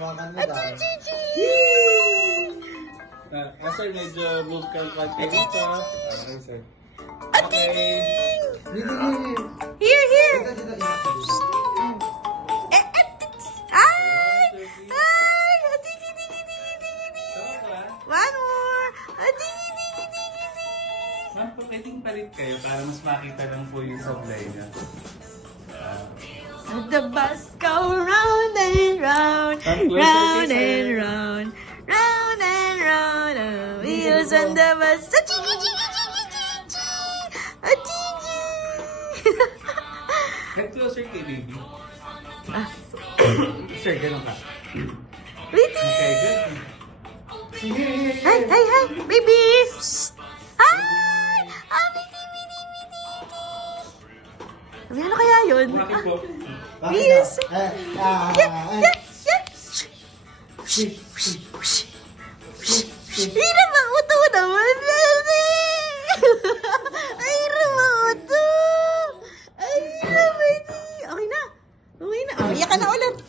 hawakan mo daw. Sir, medyo move ka konti dito. Okay, sir. Okay. Here, here. Dito, dito, dito. Ay! Ay! Tiki, tiki, tiki, tiki, tiki. One more. Tiki, tiki, tiki, tiki. Ma'am, pwedeng palit kayo para mas makita lang po yung supply niya. The bus go round and round, round and round, round and round. The wheels on the bus. Chiki, chiki, chiki, chiki, chiki. Head closer kay baby. Sir, ganun ka. Wait. Okay, good. Sige. Hi, hi, hi, baby. Psst. Hi. Ah, baby, baby, baby. Sabi, ano kaya yun? Bakit po? Yes. Yeah. Yeah. Ay, namauto naman. Ay, namauto. Ay, naman. Okay na. Okay na. Oh, iyak ka na ulit.